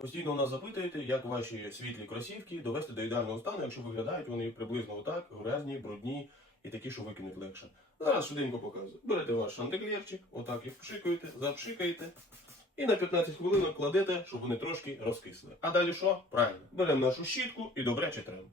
Постійно у нас запитуєте, як ваші світлі кросівки довести до ідеального стану, якщо виглядають вони приблизно отак, грязні, брудні і такі, що викинуть легше. Зараз швиденько показую. Берете ваш шантиклерчик, отак їх пшикаєте, запшикаєте і на 15 хвилин кладете, щоб вони трошки розкисли. А далі що? Правильно. Беремо нашу щітку і добряче тремо.